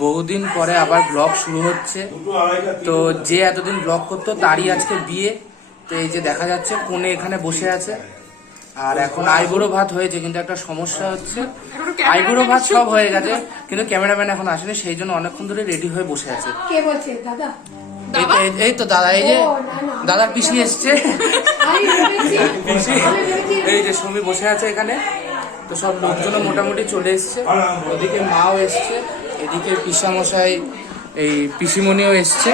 বহুদিন পরে আবার ব্লগ শুরু হচ্ছে। তো যে এতদিন ব্লগ করতো তারই আজকে বিয়ে। তো এই যে দেখা যাচ্ছে কোণে এখানে বসে আছে। আর এখন আইবুড়ো ভাত হয়েছে, কিন্তু একটা সমস্যা হচ্ছে, আইবুড়ো ভাত সব হয়ে গেছে কিন্তু ক্যামেরাম্যান এখন আসেনি, সেই জন্য অনেকক্ষণ ধরে রেডি হয়ে বসে আছে। কে বলছে? দাদা? এই তো দাদা, এই যে দাদার পিসি এসছে। এই যে সমী বসে আছে এখানে। তো সব লোকজন মোটামুটি চলে এসছে। ওদিকে মাও এসছে, এদিকে পিসামশাই, এই পিসিমণিও এসছে।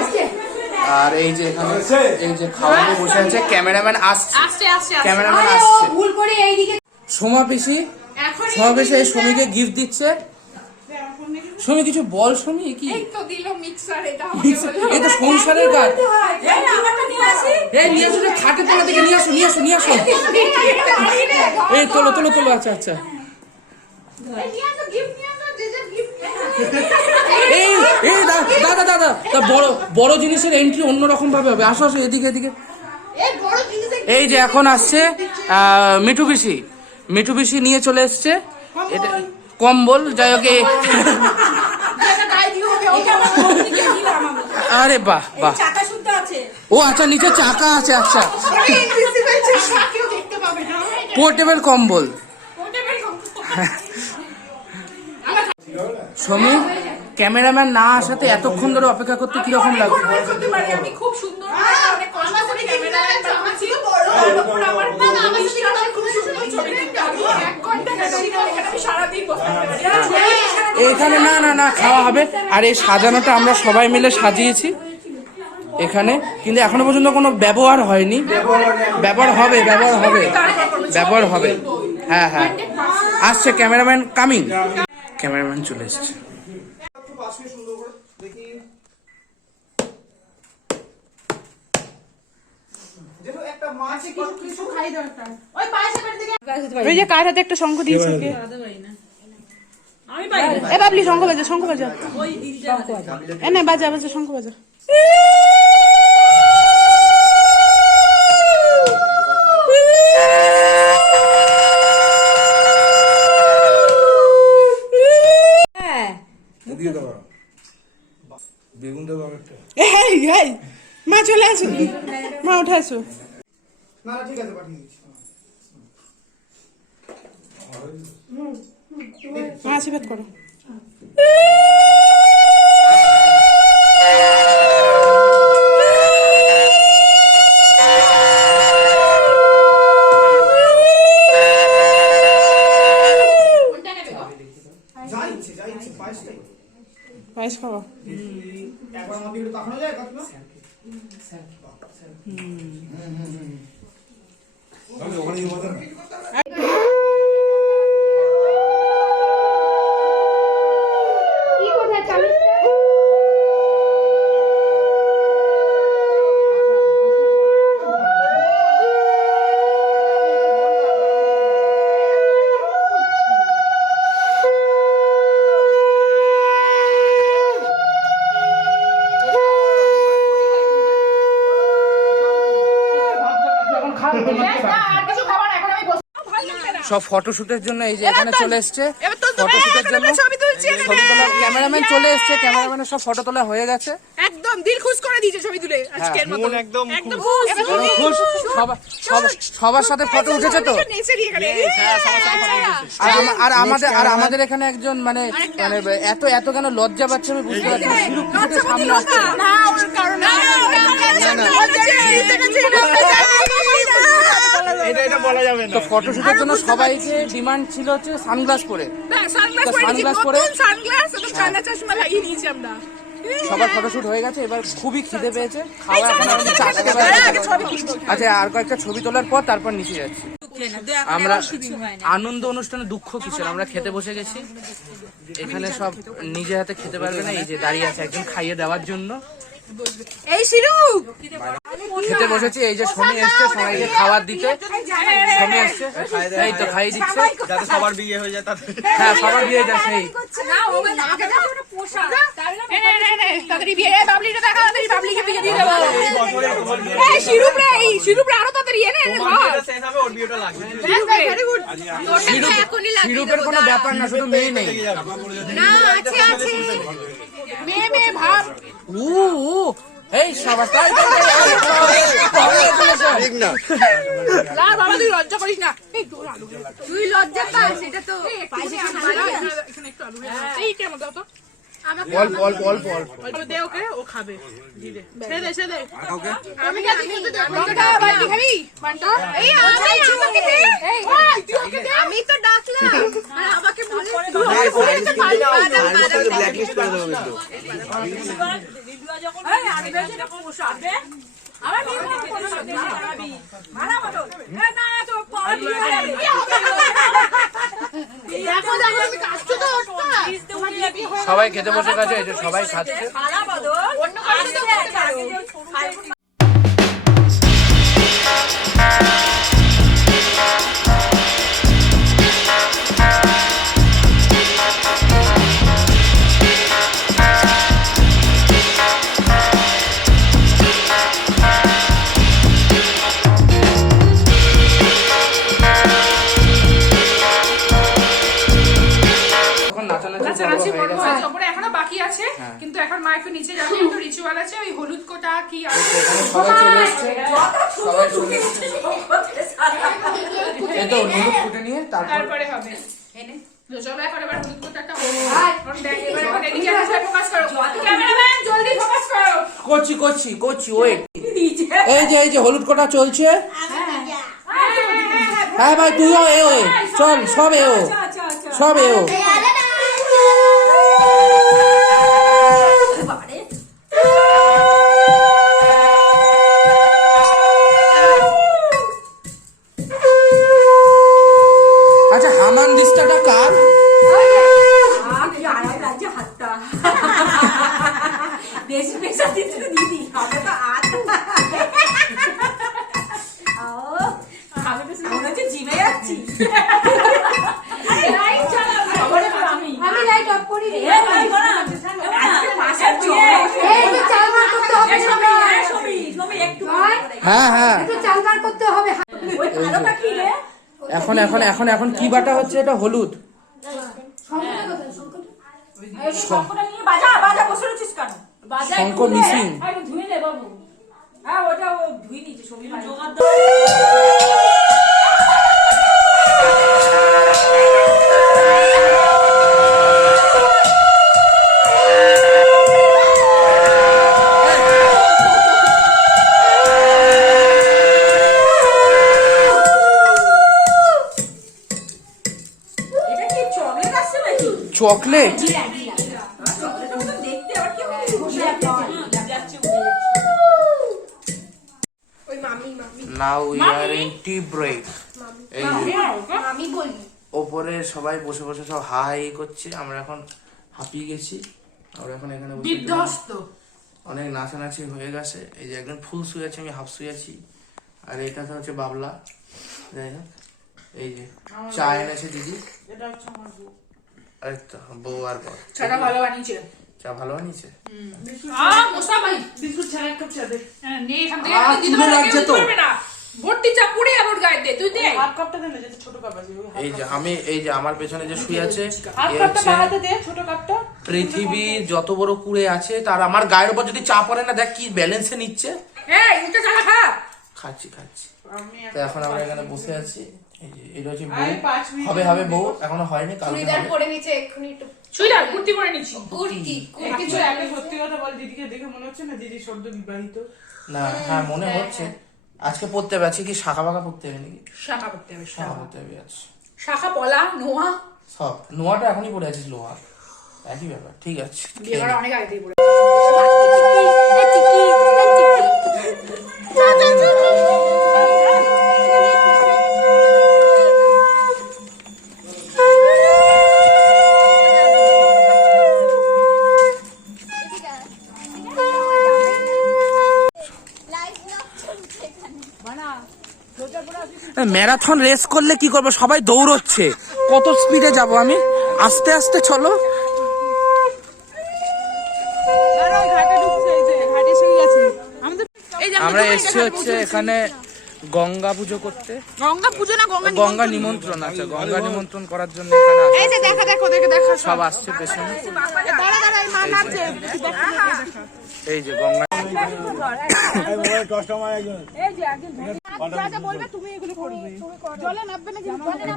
আর এই যে এখানে এই যে খাওয়ানো বসে আছে, ক্যামেরাম্যান আসছে। ক্যামেরাম্যান আসছে। সোমা পিসি এই সমীকে গিফট দিচ্ছে। সমী কিছু বল। সমী কি এই তো সংসারের কাজ। এই নিয়ে আসো, খাটের তলা থেকে নিয়ে আসো। এই তোলো। আচ্ছা এই দাদা বড় জিনিসের এন্ট্রি অন্যরকম ভাবে হবে। আসো এদিকে। এই যে এখন আসছে মিঠু পিসি নিয়ে চলে এসছে এটা কম্বল। যাই হোক, আরে বাহ, ও আচ্ছা, নিচে চাকা আছে। আচ্ছা, পোর্টেবল কম্বল। সমী, ক্যামেরাম্যান না আসাতে এতক্ষণ ধরে অপেক্ষা করতে কিরকম লাগছে? এখানে না খাওয়া হবে। আর এই সাজানোটা আমরা সবাই মিলে সাজিয়েছি এখানে, কিন্তু এখনো পর্যন্ত কোনো ব্যবহার হয়নি। ব্যবহার হবে। হ্যাঁ, আসছে ক্যামেরাম্যান, কামিং। ক্যামেরাম্যান চলে এসছে। ওই যে কার হাতে একটা শঙ্খ দিয়েছে ওকে। এ বাবলি, শঙ্খ বাজা। এ না, বাজা শঙ্খ বাজা। মা চলে আসো, মা উঠে আসো। আশীর্বাদ করো। পায়েস খাবো। সব ফটোশুটের জন্য এই যে এখানে চলে এসছে। ফটোশুটের জন্য ছবি তোলা ক্যামেরাম্যান চলে এসছে। ক্যামেরাম্যানের সব ফটো তোলা হয়ে গেছে। একদম দিল খুশ করে দিয়েছে ছবি তুলে আজকের মতো। একদম খুশ। সবার সাথে ফটো উঠেছে তো। আর আমাদের এখানে একজন মানে এত কেন লজ্জা পাচ্ছে আমি বুঝতে পারছি না। সামনে আসছে না, ওর কারণে এটা বলা যাবে না। তো ফটোশুটের জন্য সবাইকে ডিমান্ড ছিল হচ্ছে সানগ্লাস পরে। সবার ফটোশুট হয়ে গেছে। এবার খুবই খিদে পেয়েছে, খাওয়া এখন আমি 4টা বাজে। আচ্ছা, আর কয়েকটা ছবি তোলার পর তারপর নিচে যাচ্ছি। আমরা আনন্দ অনুষ্ঠানে দুঃখ কিসের, আমরা খেতে বসে গেছি। এখানে সব নিজে হাতে খেতে পারবে না, এই যে দাঁড়িয়ে আছে একজন খাইয়ে দেওয়ার জন্য। এই শিরু খেতে বসেছি। এই যে সমী এসছে সবাইকে খাবার দিতে। সমী এসছে, এই তো খাইয়ে দিচ্ছে যাতে সবার বিয়ে হয়ে যায় তাতে। হ্যাঁ সবার বিয়ে যাচ্ছে। এই তাড়াতাড়ি বিয়ে বাবলিটা দেখা, তাড়াতাড়ি বাবলিকে বিয়ে দিয়ে দেবো। এই শিরুপ রে আরো তাড়াতাড়ি এনে শেষ হবে ওর বিয়েটা লাগবে। Very good. শিরুপের কোনো ব্যাপার না, শুধু মেয়ে নেই। না আছে আছে মেয়ে ভাব। এই সবার তাই ঠিক না না বাবা তুই লজ্জা করিস না। এই তুই লজ্জা পাস, এটা তো এখানে একটু আলু এই কেমন দাও তো অল্প অল্প অল্প অল্প। অল্প দে ওকে, ও খাবে। দিদে সে দে ওকে আমি কে দিই তো লঙ্কা বাটি খাবি বান্টা। এই আমি আমাকে দে। এই তুই ওকে দে। আমি তো ডাকলাম আর আমাকে বলে ব্ল্যাক লিস্ট করে দেবো কিন্তু। দেখো দেখো আমি কাটছো তো সবাই খেতে বসে গেছে, এই যে সবাই খাচ্ছে। অন্য কাছে তো করতে পারো। নাচানাচি বড় হয়েছে, ওপরে এখনো বাকি আছে, কিন্তু এখন মা একটু নিচে যাবে, একটু রিচুয়াল আছে, ওই হলুদ কোটা কি আছে সবাই চলে এসছে, সবাই চলে এসছে। এই তো হলুদ ফুটে নিয়ে তারপরে হবে। চলো এখন এবার হলুদ কোটাটা হবে। এবার এদিকে ফোকাস করো, ক্যামেরাম্যান জলদি ফোকাস করো। করছি ওয়েট। এই যে হলুদ কোটা চলছে। হ্যাঁ ভাই তুইও এও চল, সব এও সব এও। আচ্ছা হামান দিস্তাটা কার? আমি লাইট অফ করি রে। হ্যাঁ একটু চাল বার করতে হবে। এখন এখন এখন এখন কি বাটা হচ্ছে? এটা হলুদ। Shankha missing. Chocolate now we are in tea break. এই যে আমি বলি ওপরে সবাই বসে বসে সব হাই করছে, আমরা এখন হাঁপিয়ে গেছি। আমরা এখন এখানে বসে বিধ্বস্ত। অনেক নাচানাচি হয়ে গেছে। এই যে একজন ফুল শুয়ে আছে, আমি হাফ শুয়ে আছি। আর এটা তো হচ্ছে বাবলা। যাই হোক, এই যে চা এনেছে দিদি। আরে তো বউ আর বর। চাটা ভালো বানিয়েছে। চা ভালো বানিয়েছে। মোসা ভাই বিস্কুট ছাড়া এক কাপ চা দে। নে এখান থেকে আহ, দিতে চুলে পারবে লাগছে তো। না। ভর্তি চা পুড়ে আর ওর গায়ে দে, তুই দে। হাফ কাপটা দে না, যেটা ছোট কাপ আছে ওই এই যে আমি এই যে আমার পেছনে যে শুয়ে আছে হাফ এ কাপটা হচ্ছে বাড়াতে দে, ছোট কাপটা। পৃথিবীর যত বড় কুড়ে আছে তার আমার গায়ের উপর যদি চা পড়ে না, দেখ কি ব্যালেন্সে নিচ্ছে। এই উল্টো চাটা খা। খাচ্ছি আমি তো এখন আমরা এখানে বসে আছি। এই যে এটা হচ্ছে বউ। আরে 5 মিনিট হবে বউ, এখনো হয়নি, কালকে হবে। পরে নিচে এক্ষুনি একটু চুইদার কুর্তি পরে নিচ্ছি। কুর্তি কিছু একটা সত্যি কথা বল, দিদিকে দেখে মনে হচ্ছে না দিদি সদ্য বিবাহিত। না হ্যাঁ মনে হচ্ছে। আজকে পড়তে হবে, আজকে কি শাখা বাঁকা পড়তে হবে নাকি? শাখা করতে হবে, শাখা পড়তে হবে আজ। শাখা পলা নোয়া সব নোয়াটা এখনই পড়ে আছিস, লোহা একই ব্যাপার। ঠিক আছে বিয়ে করা অনেক আগে দিয়ে পড়ে। ম্যারাথন রেস করলে কি করবো, সবাই দৌড়চ্ছে, কত স্পিডে যাব আমি, আস্তে আস্তে চলো। আমরা এসছি হচ্ছে এখানে গঙ্গা পুজো করতে, গঙ্গা পুজো না গঙ্গা নিমন্ত্রণ আছে, গঙ্গা নিমন্ত্রণ করার জন্য এখানে আসছে। এই যে দেখা দেখো দেখে দেখা সব আসছে পেছনে, দাঁড়া দাঁড়া এই মা নাচছে এই যে গঙ্গা। বলবে তুমি এগুলো করবে জলে নামবে না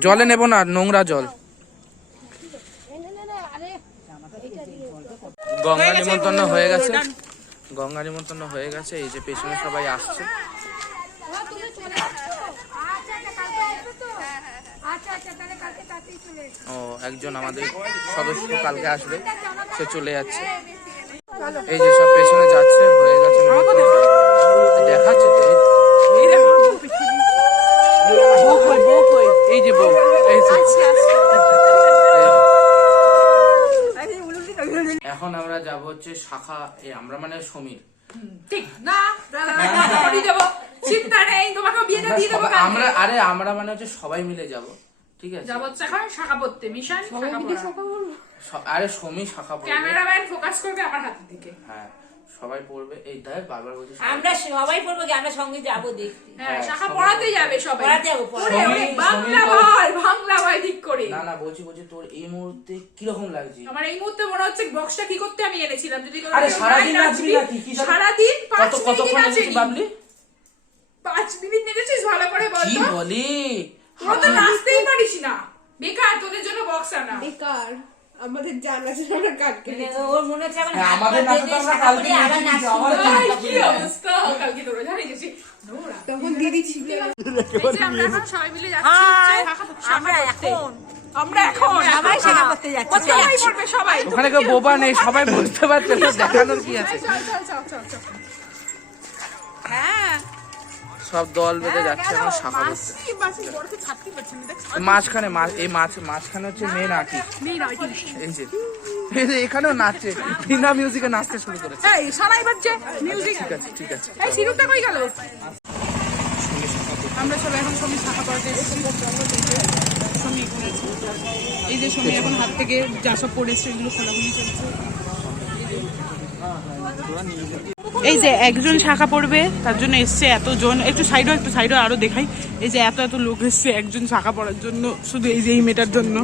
জলে নেবো না, নোংরা জল। গঙ্গা নিমন্ত্রণ হয়ে গেছে, গঙ্গা নিমন্ত্রণ হয়ে গেছে। এই যে পেছনে সবাই আসছে। ও একজন আমাদের সদস্য কালকে আসবে, সে চলে যাচ্ছে। এই যে সব পেছনে যাচ্ছে, হয়ে গেছে দেখাচ্ছে তো। এই যে বউ, এই যে। এখন আমরা যাব হচ্ছে শাখা, আমরা মানে সমীর, ঠিক না দাঁড়া দেবো চিন্তা নেই, তোমাকে বিয়েটা দিয়ে দেবো আমরা, আরে আমরা মানে হচ্ছে সবাই মিলে যাব, ঠিক আছে? যাবো এখন শাখা পড়তে, মিশন আরে সমীর শাখা পড়বে, ক্যামেরাম্যান ফোকাস করবে আমার হাতের দিকে। হ্যাঁ সবাই পড়বে। এই দেখ বারবার বলছি আমরা সবাই পড়বো কি, আমরা সঙ্গে যাবো দেখতে। হ্যাঁ শাখা পড়াতে যাবে সবাই, পড়াতে যাবো, পড়াতে ওরে, যাবো। ওরে, বাংলা ভাই বাংলা ভাই ঠিক করে। না না বলছি তোর এই মুহূর্তে কিরকম লাগছে? আমার এই মুহূর্তে মনে হচ্ছে বক্সটা কি করতে আমি এনেছিলাম, যদি আরে সারাদিন নাচবি নাকি? কি সারাদিন 5 মিনিট কতক্ষণ নাচবি নাচেনি, বাবলি? 5 মিনিট নেচেছিস ভালো করে বল কি তো। বলি, তোরা তো নাচতেই পারিস না, বেকার, তোদের জন্য বক্স আনা। বেকার আমাদের জানা আছে আমরা কাটকে ওর মনে হচ্ছে আবার হ্যাঁ, আমাদের নাচে তো আমরা কালকে আবার নেচেছি, নাচ আবার ভাই, কি অবস্থা কালকে তোরা জানিস নোরা। তখন দিদি ছিল। এই যে আমরা এখন সবাই মিলে যাচ্ছি আমরা এখন আমরা এখন সবাই শাখা পড়তে যাচ্ছি। সবাই পড়বে সবাই। ওখানে কেউ বোবা নেই, সবাই বুঝতে পারছে তো, দেখানোর কি আছে। চল চল চল চল চল। হ্যাঁ সব দল বেঁধে যাচ্ছে এখন শাখা করতে। মাসি মাসি বড়কে ছাড়তে পারছেন না, দেখ মাঝখানে এই মাঝখানে হচ্ছে মেন আর্টিস্ট, নেই না ওইটা। এই যে এখানেও নাচছে, বিনা মিউজিকে নাচতে শুরু করেছে। এই সারাই বাজছে মিউজিক। ঠিক আছে ঠিক আছে। এই সিরুপটা কই গেল? আমরা সবাই এখন সমী শাখা পড়াতে এসেছি। সমী এখানে আছে। এই যে সমী এখন হাত থেকে যা সব পড়েছে এগুলো খোলাখুলি চলছে। এই যে একজন শাখা পড়বে তার জন্য এসছে এতজন, একটু সাইডও আরো দেখাই। এই যে এত লোক এসছে একজন শাখা পড়ার জন্য, শুধু এই যে এই মেয়েটার জন্য।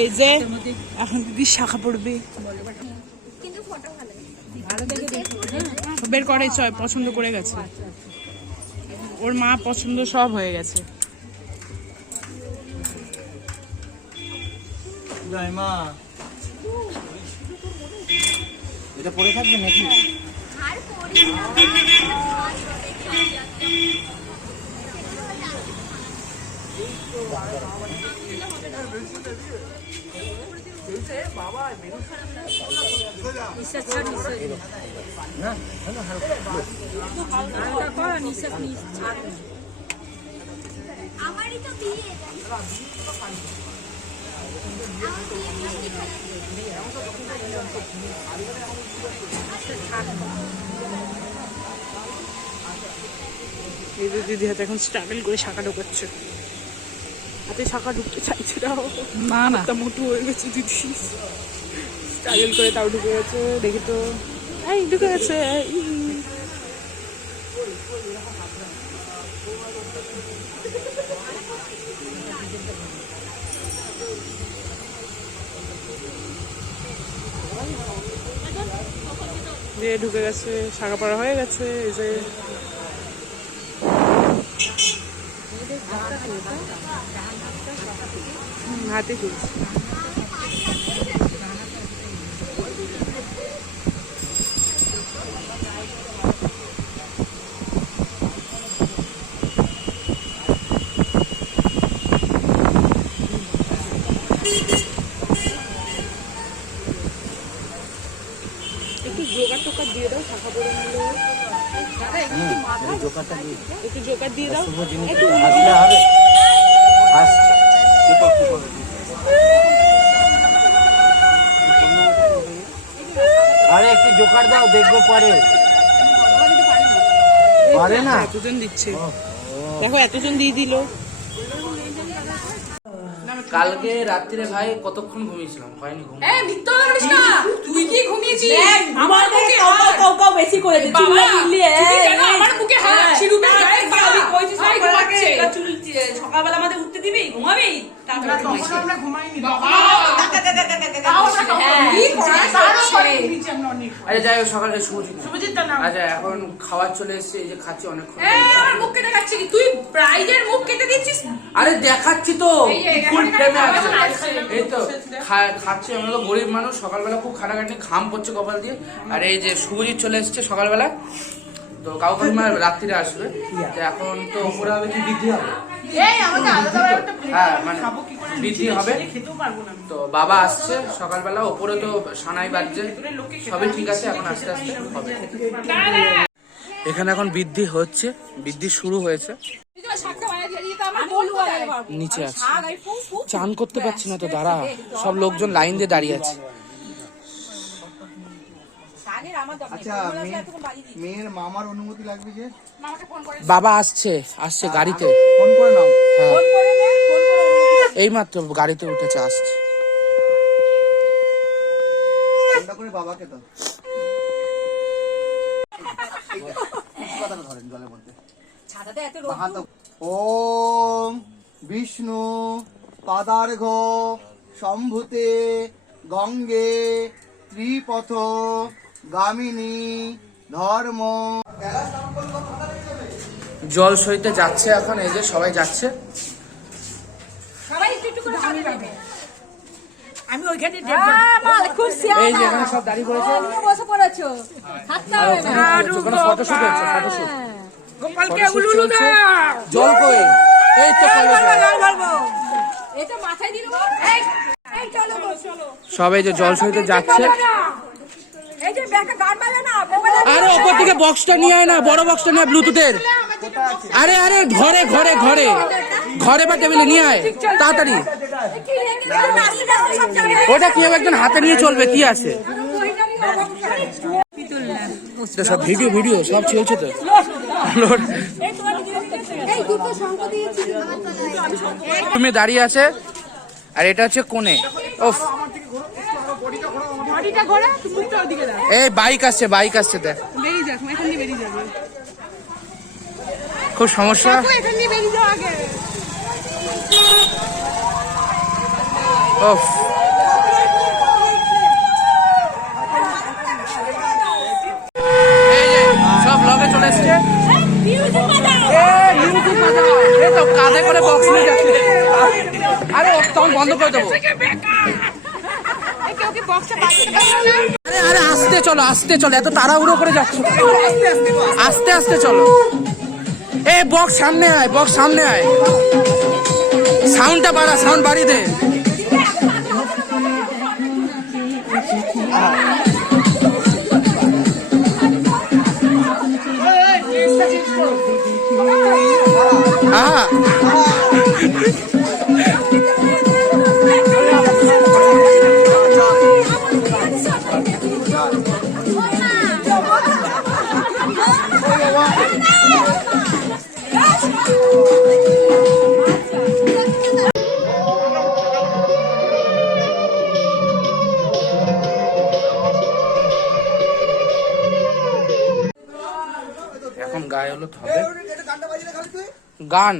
এই যে এখন দিদি শাখা পড়বে, বের করে পছন্দ করে গেছে, ওর মা পছন্দ সব হয়ে গেছে। মা এটা পড়ে থাকবে নাকি? আমারই তো বিয়ে এই যে দিদি হাতে এখন স্ট্রাগল করে শাখা ঢোকাচ্ছে, হাতে শাখা ঢুকতে চাইছে না, না তা মোটু হয়ে গেছে দিদি, স্ট্রাগল করে তাও ঢুকে গেছে। দেখি তো, এই ঢুকে গেছে। দিয়ে ঢুকে গেছে, শাখা পড়া হয়ে গেছে। এই যে হাতে চলছে। একটু জোগাড় টোকার দিয়ে দাও, শাখা পড়ে নিলে একটু জোগাড় দিয়ে দাও, একটু আরে একটু জোকার দাও, দেখবো পরে। পারে না? এতজন দিচ্ছে। ও দেখো এতজন দিয়ে দিল। কালকে রাত্রিরে ভাই কতক্ষণ ঘুমিয়েছিলাম, হয়নি ঘুম। তুই কি ঘুমিয়েছিস? আমার থেকে কাউ বেশি করে দিচ্ছি আমার মুখে হাত চিরুবে গায়ে গালি কইছিস ভাই ঘুমাচ্ছে। সকালবেলা আমাদের উঠতে দিবি, ঘুমাবি, তারপরে আমরা ঘুমাইনি আরে যাই হোক, সকালে শুভজিৎ আচ্ছা এখন খাবার চলে এসেছে, এই যে খাচ্ছি অনেকক্ষণ। আমার মুখ কেটে খাচ্ছি কি তুই? ব্রাইডের মুখ কেটে দিচ্ছিস? আরে দেখাচ্ছি তো, ফুল ফ্রেমে আছে। আছে। এই তো খাচ্ছি, আমরা তো গরিব মানুষ, সকালবেলা খুব খাটাখাটি, ঘাম পড়ছে কপাল দিয়ে। আর এই যে শুভজিৎ চলে এসেছে সকালবেলা, তো কাউকে রাত্রিরে আসবে। তো এখন তো ওপরে হবে কি বৃদ্ধি হবে, হ্যাঁ মানে বৃদ্ধি হবে। তো বাবা আসছে সকালবেলা, ওপরে তো সানাই বাজছে, সবই ঠিক আছে, এখন আস্তে আস্তে হবে। এখানে এখন বৃদ্ধি হচ্ছে, বৃদ্ধি শুরু হয়েছে। নিচে আছে, চান করতে পারছি না তো, দাঁড়া, সব লোকজন লাইন দিয়ে দাঁড়িয়ে আছে। আচ্ছা, মেয়ের মামার অনুমতি লাগবে যে? বাবা আসছে গাড়িতে, ফোন করে নাও। এই মাত্র গাড়িতে উঠেছে, আসছে। ফোনটা করে বাবাকে দাও। কথাটা ধরেন জলের মধ্যে। ওম বিষ্ণু পাদার্ঘ সম্ভূতে গঙ্গে ত্রিপথ গামিনী ধর্ম। জল সইতে যাচ্ছে এখন, এই যে সবাই যাচ্ছে। আমি ওইখানে এই যে এখানে সব দাঁড়িয়ে পড়েছে, বসে পড়েছো, ফটোশুট হচ্ছে, ফটোশুট। জল কই? এই তো এটা মাথায় দিল। সবাই যে জল সইতে যাচ্ছে। এই যে ব্যাকে গান বাজে না, আরে ওপর থেকে বক্সটা নিয়ে আয় না, বড় বক্সটা নিয়ে, ব্লুটুথের। আরে আরে ঘরে ঘরে ঘরে ঘরে বা টেবিলে নিয়ে আয় তাড়াতাড়ি। ওটা কি হবে, একজন হাতে নিয়ে চলবে, কি আছে সব ভিডিও ভিডিও সব চলছে তো। তুমি দাঁড়িয়ে আছে, আর এটা হচ্ছে কোণে। ওফ, এই বাইক আসছে, বাইক আসছে, দেখ বেরিয়ে যাক, এখান দিয়ে বেরিয়ে যাবে। খুব সমস্যা। এখান দিয়ে বেরিয়ে যাও আগে। ওফ, এই যে সব লগে চলে এসছে। এই তো কাঁধে করে বক্স নিয়ে যাচ্ছে। আরে তখন বন্ধ করে দেবো। আরে আরে আস্তে চলো, আস্তে চলো, এত তাড়াহুড়ো করে যাচ্ছ, আস্তে আস্তে চলো। এই বক্স সামনে আয়, বক্স সামনে আয়, সাউন্ডটা বাড়া, সাউন্ড বাড়িয়ে দে। আহা এখন গায়ে হলুদ হবে, গান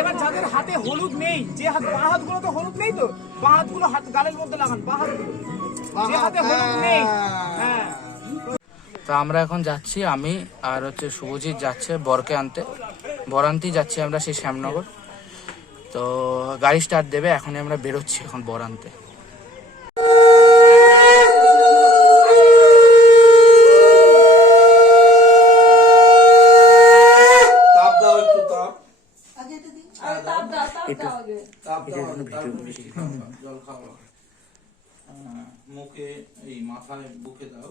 এবার যাদের হাতে হলুদ নেই, যে হাত বাঁ হাত গুলো তো হলুদ নেই, তো বাঁ হাত গুলো হাত গালের মধ্যে লাগান, বাঁ হাত গুলো যে হাতে হলুদ নেই। হ্যাঁ, তো আমরা এখন যাচ্ছি, আমি আর হচ্ছে শুভজিৎ যাচ্ছে বরকে আনতে, বর আনতেই যাচ্ছি আমরা সেই শ্যামনগর। তো গাড়ি স্টার্ট দেবে, এখনই আমরা বেরোচ্ছি এখন বর আনতে। মুখে এই মাথায় বুকে দাও।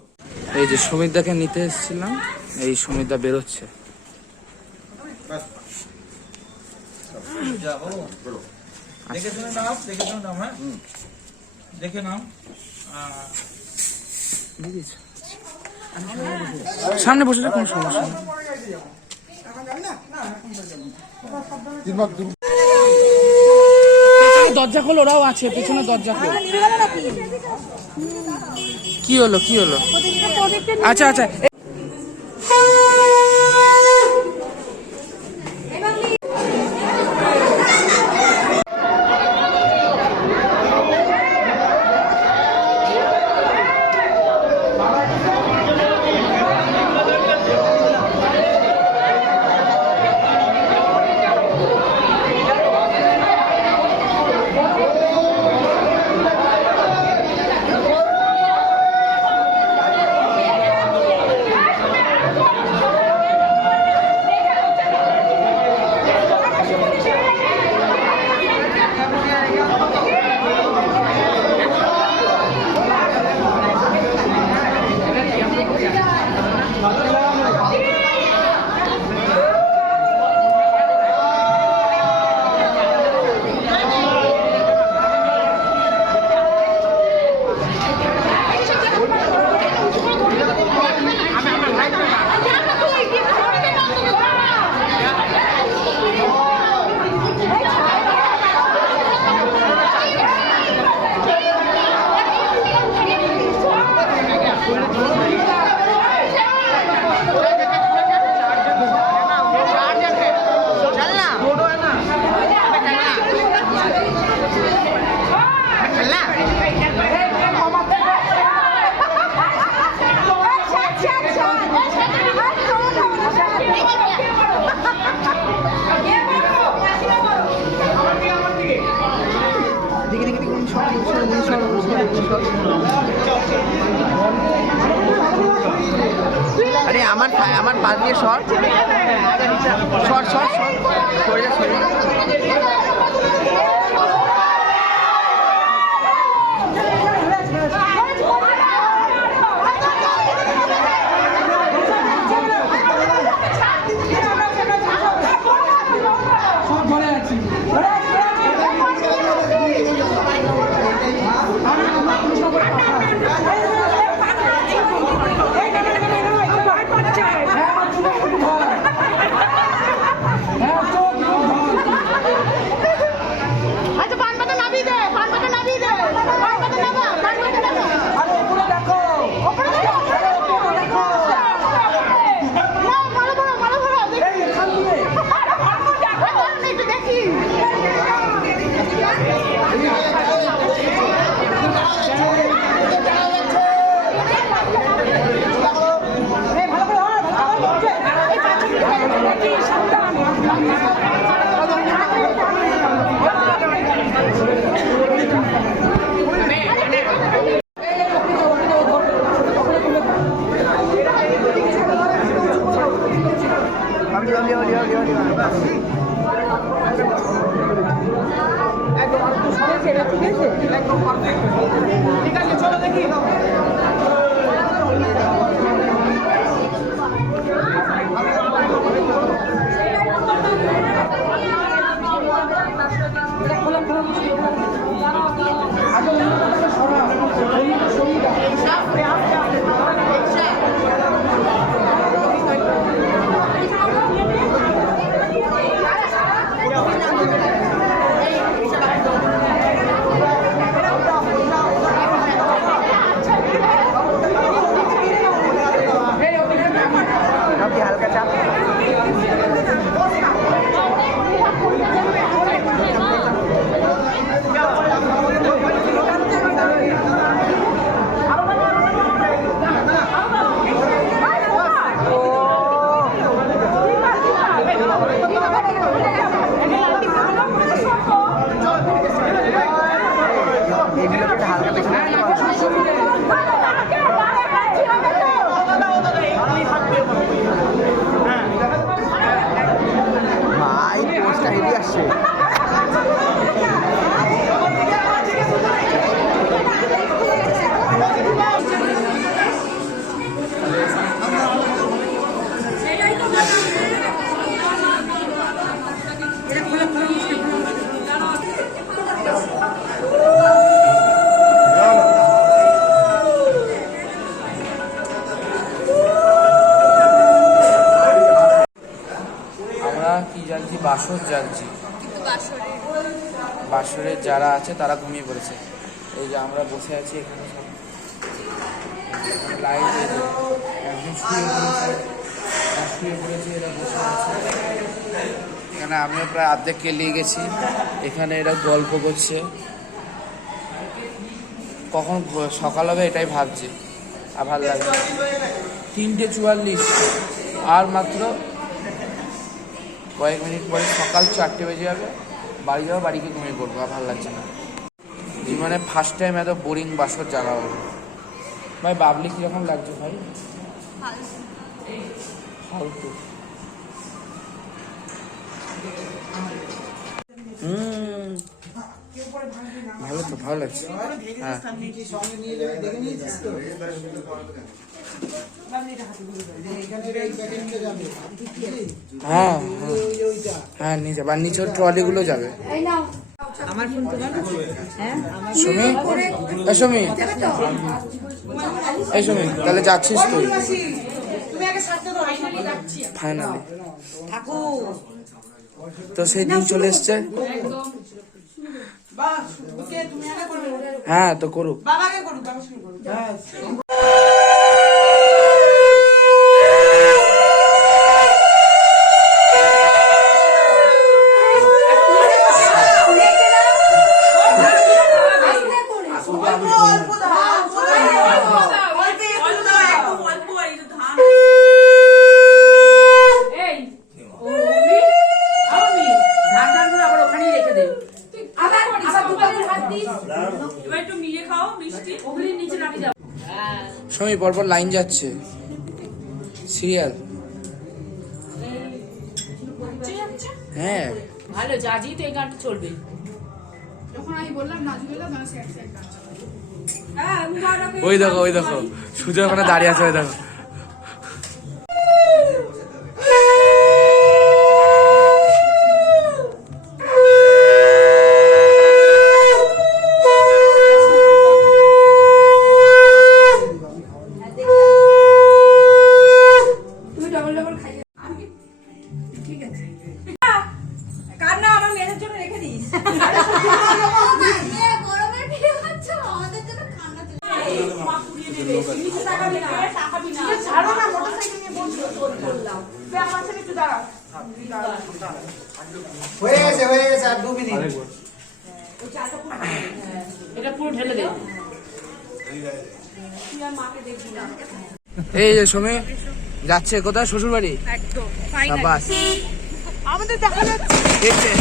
এই যে সুমিতদাকে নিতে এসেছিলাম, এই সুমিতদা বেরোচ্ছে। দেখে শুনে নাও, দেখে শুনে নাও। হ্যাঁ দেখে নাও। সামনে বসে কোনো সমস্যা নেই। দরজা খোল, ওরাও আছে পেছনে, দরজা খোল। কি হলো কি হলো? আচ্ছা আচ্ছা, আরে আমার পা দিয়ে শর্ট শর্ট শর্ট সরে যা সরে ঠিক আছে চলো দেখি। জাগছি, বাসর জাগছি। বাসরের যারা আছে তারা ঘুমিয়ে পড়েছে। এই যে আমরা বসে আছি এখানে, সব লাইট একদম শুয়ে পড়েছে, এরা বসে আছে এখানে। আমিও প্রায় অর্ধেক কেলিয়ে গেছি। এখানে এরা গল্প করছে, কখন সকাল হবে এটাই ভাবছি। আর ভালো লাগছে। 3:44 আর মাত্র কয়েক মিনিট পরে সকাল 4টে বেজে যাবে। বাড়ি যাবো, বাড়িকে ঘুমিয়ে পড়বো। আর ভালো লাগছে না। জীবনে ফার্স্ট টাইম এত বোরিং বাসর জাগা হবে। ভাই বাবলি কীরকম লাগছে ভাই? ফালতু। ভালো তো, ভালো লাগছে। হ্যাঁ হ্যাঁ হ্যাঁ নিয়ে যাবে। আর নিচের ট্রলিগুলো যাবে। সুমি, সুমি, এই সুমি, তাহলে যাচ্ছিস তুই ফাইনালি? তো সেই দিন চলে এসছে। হ্যাঁ তো করুক। সময় পরপর লাইন যাচ্ছে, সিরিয়াল। হ্যাঁ ভালো, জাজি তো এই গানটা চলবে। ওই দেখো, ওই দেখো সুজয় ওখানে দাঁড়িয়ে আছে, ওই দেখো। কান্না আমার মেয়েদের জন্য রেখে দিস। গরমের ভিড়ে হচ্ছ আমাদের জন্য খানা হয়ে গেছে, হয়ে গেছে, আর 2 মিনিট। এটা পুরো ঢেলে দে। এই যে সময় যাচ্ছে কোথায়? শ্বশুর বাড়ি। একদম বাস আমাদের দেখা যাচ্ছে এই যে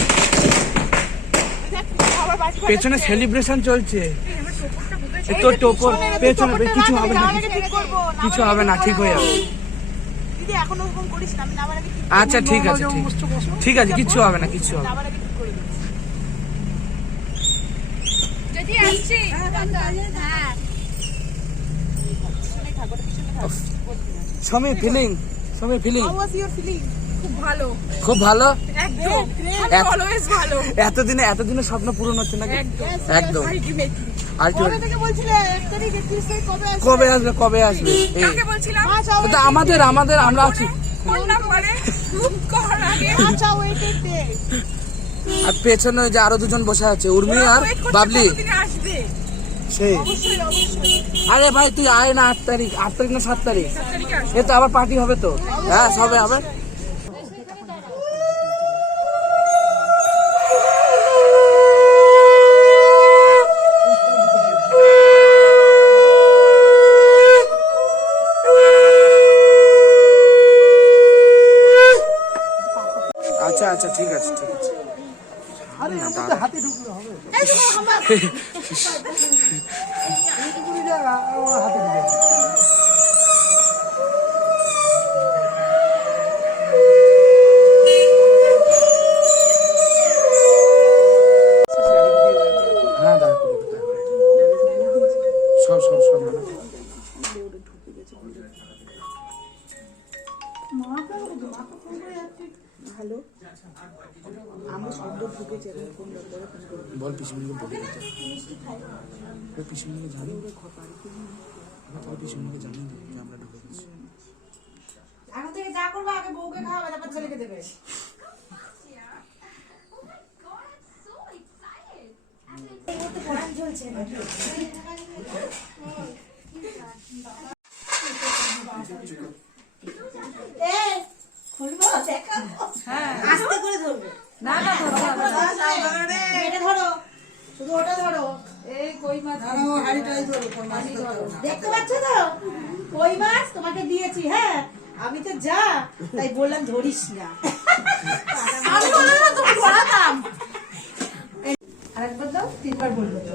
পেছনে সেলিব্রেশন চলছে। তোর টোপর পেছনে, কিছু হবে না, কিছু হবে না, ঠিক হয়ে যাবে। দিদি এখন ওরকম করিস না, আমি নামার আগে আচ্ছা ঠিক আছে, ঠিক আছে, কিচ্ছু হবে না, কিচ্ছু হবে না। নামার আগে ঠিক করে দিচ্ছি। যদি আসছি হ্যাঁ সমী ফিলিং, সমী feeling How was your feeling? খুব ভালো, খুব ভালো। একদম অলওয়েজ ভালো। এতদিনে স্বপ্ন পূরণ হচ্ছে নাকি? একদম। আর কি কবে থেকে বলছিলে 1 তারিখ 31 তারিখ কবে আসবে এই কাকে বলছিলাম? তো আমাদের আমরা আছি। ফোন নাম্বারে গ্রুপ করার আগে আচ্ছা ওয়েটেড ডে। আর পেছনে ওই যে আরো দুজন বসে আছে, উর্মি আর বাবলি। তিনি আসবে সেই অবশ্যই। আরে ভাই তুই আয় না। 8 তারিখ না 7 তারিখ? এ তো আবার পার্টি হবে তো। হ্যাঁ সবে হবে। আচ্ছা আচ্ছা ঠিক আছে, ঠিক আছে। আরে আমাদের হাতে ঢুকলে হবে। এইটুকুনি জায়গা আমার হাতে ঢুকে যাবে। হ্যাঁ দাঁড় করে সব ভালো আমরা শব্দ ঢুকেছে কোন ব্যাপারে বল পিছনকে বলে দিতে। পিছনকে জানি পিছনকে জানি যে আমরা ঢুকে গেছি। এখন থেকে যা করবে আগে বউকে খাওয়াবে, তারপর ছেলেকে দেবে। খুলবো দেখাবো আস্তে করে ধরবে না না এটা ধরো শুধু ওটা ধরো এই কই মাছ হাড়িটাই ধরো দেখতে পাচ্ছ তো কই মাছ তোমাকে দিয়েছি হ্যাঁ আমি তো যা তাই বললাম ধরিস না আমি বললাম না তুমি ধরাতাম আরেকবার দাও তিনবার বলবো তো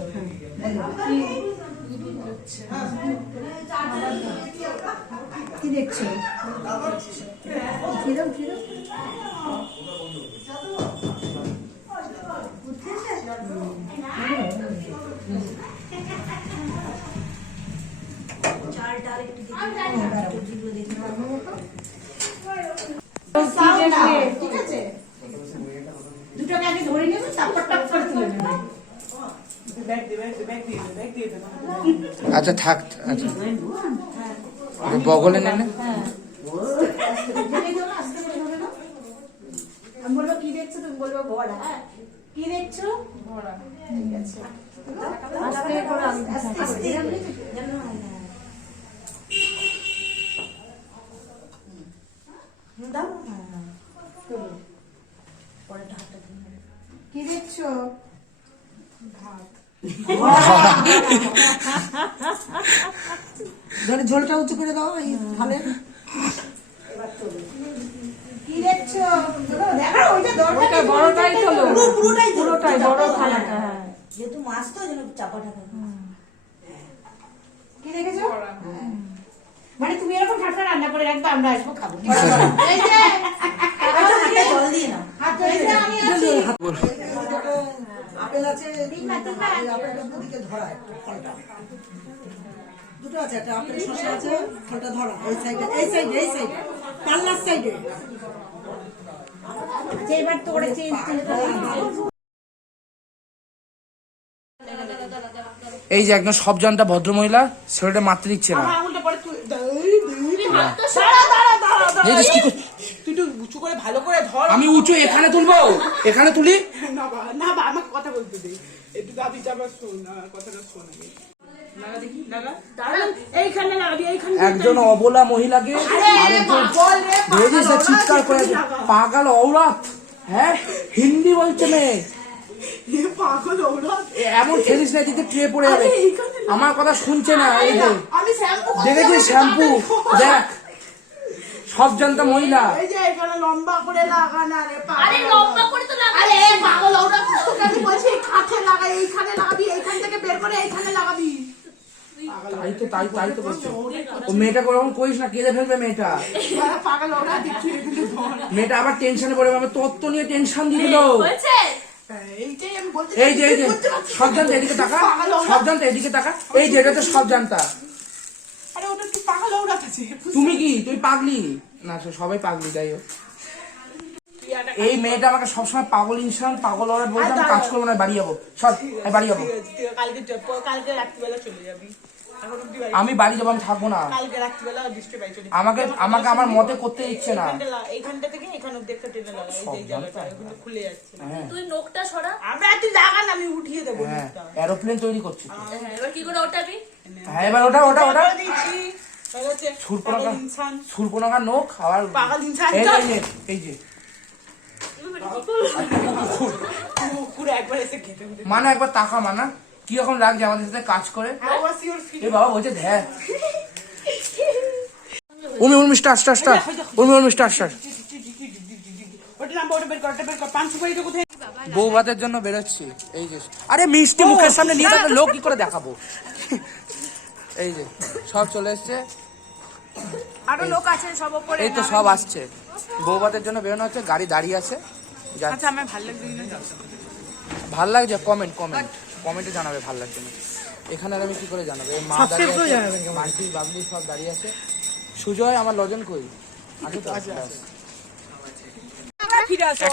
কি দেখছো কিরম কিরম ঠিক আছে দুটোকে আগে ধরে নেবো তারপর টপ করে তুলে নেবো আচ্ছা থাক, আচ্ছা বগলে নেনে আমি বলবো কি দেখছো তুমি বলবো ভরা কি দেখছো ভরা ঠিক আছে আস্তে করে আস্তে আস্তে দাও কি দেখছো ঝোলটা উঁচু করে দাও এই থালে কি দেখছো দেখো ওইটা দরকার বড়টাই চলো পুরোটাই বড় থালাটা যেহেতু মাছ তো যেন চাপা ঢাকা কি দেখেছো মানে তুমি এরকম ঠাট্টা রান্না করে রাখবে আমরা আসবো খাবো এই যে হাতে জল দিয়ে নাও হাতে আমি আছি আপেল আছে আপেলটা দুদিকে ধরা একটু ফলটা দুটো আছে একটা আপেল শসা আছে ফলটা ধরা এই সাইডে এই সাইডে এই সাইডে পাল্লার সাইডে এবার তো করে চেঞ্জ এই যে একদম সব জানটা ভদ্রমহিলা ছেলেটা মারতে দিচ্ছে না। তুই একটু উঁচু করে ভালো করে ধর। আমি উঁচু এখানে তুলবো, এখানে তুলি না বাবা না বাবা আমাকে কথা বলতে দে একটু দাবি চাপা শোন আমার কথাটা শোন আগে লাগা দেখি লাগা দাঁড়া এইখানে লাগাবি এইখানে একজন অবলা মহিলাকে আরেকজন বেরিয়ে চিৎকার করে পাগল ঔরত, হ্যাঁ হিন্দি বলছে মেয়ে পাগল ওরা এমন খেলিস না দিতে ট্রে পড়ে যাবে। আমার কথা শুনছে না। এই যে আমি শ্যাম্পু দেখেছিস শ্যাম্পু দেখ সব জানতা মহিলা। এই যে এখানে লম্বা করে লাগানা রে আরে লম্বা করে তো লাগা। আরে পাগল ওরা তোকে আমি বলছি কাছে লাগা এইখানে লাগাবি এইখান থেকে বের করে এইখানে লাগাবি তাই তো বলছো। ও মেয়েটাকে ওরকম করিস না, কেঁদে ফেলবে মেয়েটা। পাগল ওরা দিচ্ছি মেয়েটা আবার টেনশনে পড়ে যাবে, তোর তো নিয়ে টেনশন দিয়ে দিল। হয়েছে এইটাই আমি বলতে এই যে সব জানতা এদিকে তাকা, সব জানতা এদিকে তাকা। এই যে এটা তো সব জানতা। আরে ওটা কি পাগল ওরা আছে তুমি কি তুই পাগলি না? সবাই পাগলি, যাই হোক। এই মেয়েটা আমাকে সবসময় পাগল ইনসান পাগল ওরা বলছে, আমি কাজ করবো না, বাড়ি যাবো। সব বাড়ি যাবো, কালকে রাত্রিবেলা চলে যাবি আমি বাড়ি যাবো, আমি থাকবো না। কালকে রাত্রিবেলা বৃষ্টি পাই চলে আমাকে আমার মতে করতে ইচ্ছে না। এইখানটা থেকে এখান অব্দি একটা টেনে লাগা এই যে জায়গাটা এখন খুলে যাচ্ছে হ্যাঁ তুই নোকটা সরা। আমরা একটু লাগান আমি উঠিয়ে দেবো হ্যাঁ এরোপ্লেন তৈরি করছি। হ্যাঁ এবার কি করে ওঠাবি? হ্যাঁ এবার ওটা দিচ্ছি সুরপনাখা ইনসান সুরপনাখার নোখ আবার পাগল ইনসান এই যে পুরো একবার এসে খেতে খেতে মানা একবার তাকা মানা কি রকম লাগছে আমাদের সাথে কাজ করে। What's your feeling? এই বাবা বলছে ধ্যান উর্মি স্টার উর্মি স্টার ওটা নাম্বার ওটা বের কর ওটা বের কর পান সুপারিটা কোথায় বউ ভাতের জন্য বেরোচ্ছি। এই যে আরে মিষ্টি মুখের সামনে নিয়ে থাকলে লোক কি করে দেখাবো। এই যে সব চলে এসছে, আরো লোক আছে সব উপরে। এই তো সব আসছে। বউ ভাতের জন্য বেরোনো হচ্ছে, গাড়ি দাঁড়িয়ে আছে। আচ্ছা আমার ভালো লাগছে কিনা জানো? ভাল লাগছে কমেন্টে জানাবে ভাল লাগছে না। এখানে আর আমি কি করে জানাবে? এই মা দাঁড়িয়ে আছে, মান্টি বাবলি সব দাঁড়িয়ে আছে। সুজয় আমার লজন কই আছে তো?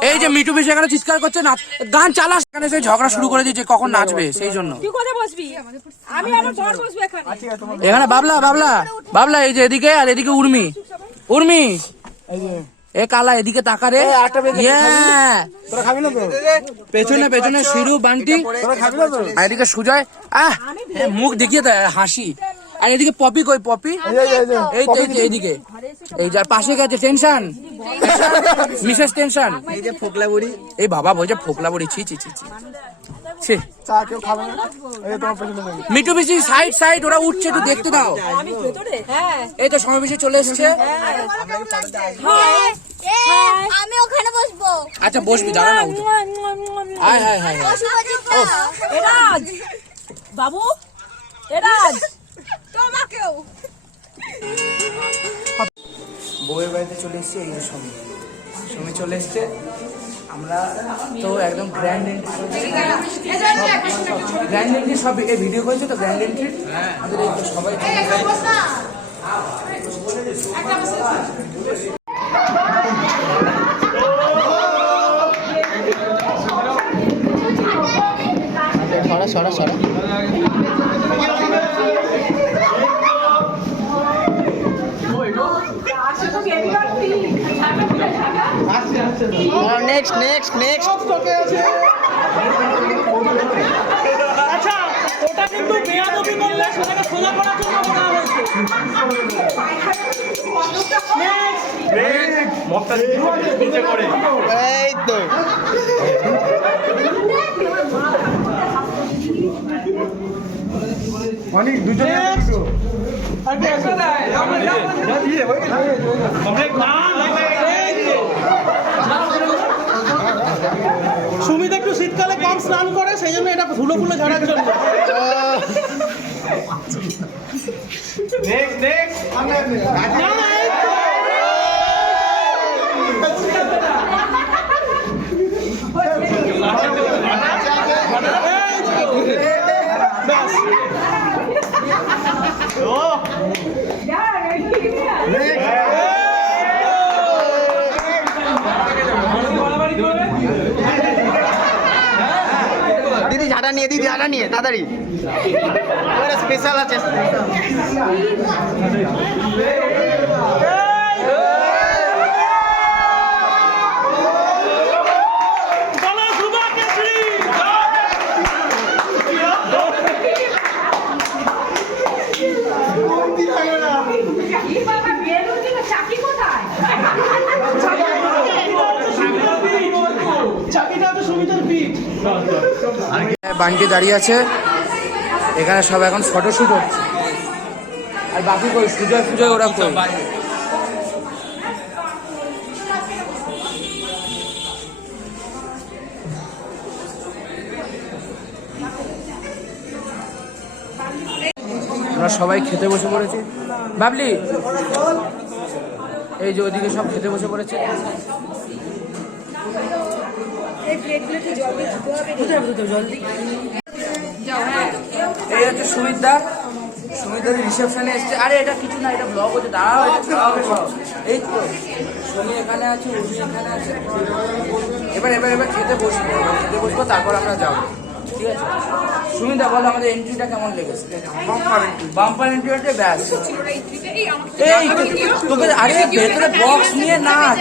এই যে মিটু বেশি এখানে চিৎকার করছে, নাচ গান চালাস, এখানে সেই ঝগড়া শুরু করে দিয়েছে কখন নাচবে সেই জন্য। তুই কোথায় বসবি? আমি আমার ঘর বসবো এখানে। এখানে বাবলা এই যে এদিকে আর এদিকে উর্মি এই যে এ কালা এদিকে তাকা রে। Yeah! তোরা খাবি না তো? পেছনে পেছনে শিরু বান্টি তোরা খাবি না তো? আর এদিকে সুজয়। এ মুখ দেখিয়ে দেয় হাসি। আর এদিকে পপি কই পপি? এই তো এইদিকে এই যার পাশে গেছে টেনশন মিসেস টেনশন। এই যে ফোকলা বুড়ি, এই বাবা বলছে ফোকলা বড়ি ছি ছি ছি ছি ছি। চা কেউ খাবে না? এই তোমার পেছনে দেখি। মিটু পিসি সাইড সাইড ওরা উঠছে একটু দেখতে দাও। এই তো সমাবেশে চলে এসেছে। আমি ওখানে বসবো। আচ্ছা বসবি দাঁড়া না উঠে। Hi hi hi hi. Eraj বাবু এরাজ তোমাকেও বউয়ের বাড়িতে চলে এসেছি। এই যে সমী সমী চলে এসছে। আমরা তো একদম গ্র্যান্ড এন্ট্রি সব এই ভিডিও করেছে তো গ্র্যান্ড এন্ট্রি আমাদের এই তো সবাই সরা সরা সরা। Next next next. আচ্ছা, ওটা কিন্তু বেয়াদবি করলে সেটাকে সোজা করার জন্য বলা হয়েছে। এই তো অনেক দুজন সুমিত একটু শীতকালে কম স্নান করে, সেই জন্য এটা ধুলো ফুলো ঝাড়ার জন্য। না, না, এই তো। ব্যাস। দিদি ঝাঁটা নিয়ে, দিদি ঝাঁটা নিয়ে তাড়াতাড়ি। স্পেশাল আছে। বলো শুভা কেশরী। চাকিটা তো সুমিতের পিঠ। বান্টি দাঁড়িয়ে আছে এখানে, সব এখন ফটোশুট হচ্ছে। আর বাকি কই সুজয় ফুজয় ওরা কই? আমরা সবাই খেতে বসে পড়েছি। বাবলি এই যে ওদিকে সব খেতে বসে পড়েছে। এই হচ্ছে সুমিতদা, সুমিতদার রিসেপশনে এসছে। আরে এটা কিছু না, এটা ব্লগ হচ্ছে, দাঁড়াও এটা দাঁড়াও সব। এই তো সুমি এখানে আছে, উর্মি এখানে আছে। এবার এবার এবার খেতে বসবো তারপর আমরা যাবো, ঠিক আছে? সুমিতা বলো আমাদের এন্ট্রিটা কেমন লেগেছে? বাম্পার এন্ট্রি হচ্ছে ব্যাস। এই তোকে আরে ভেতরে বক্স নিয়ে নাচ।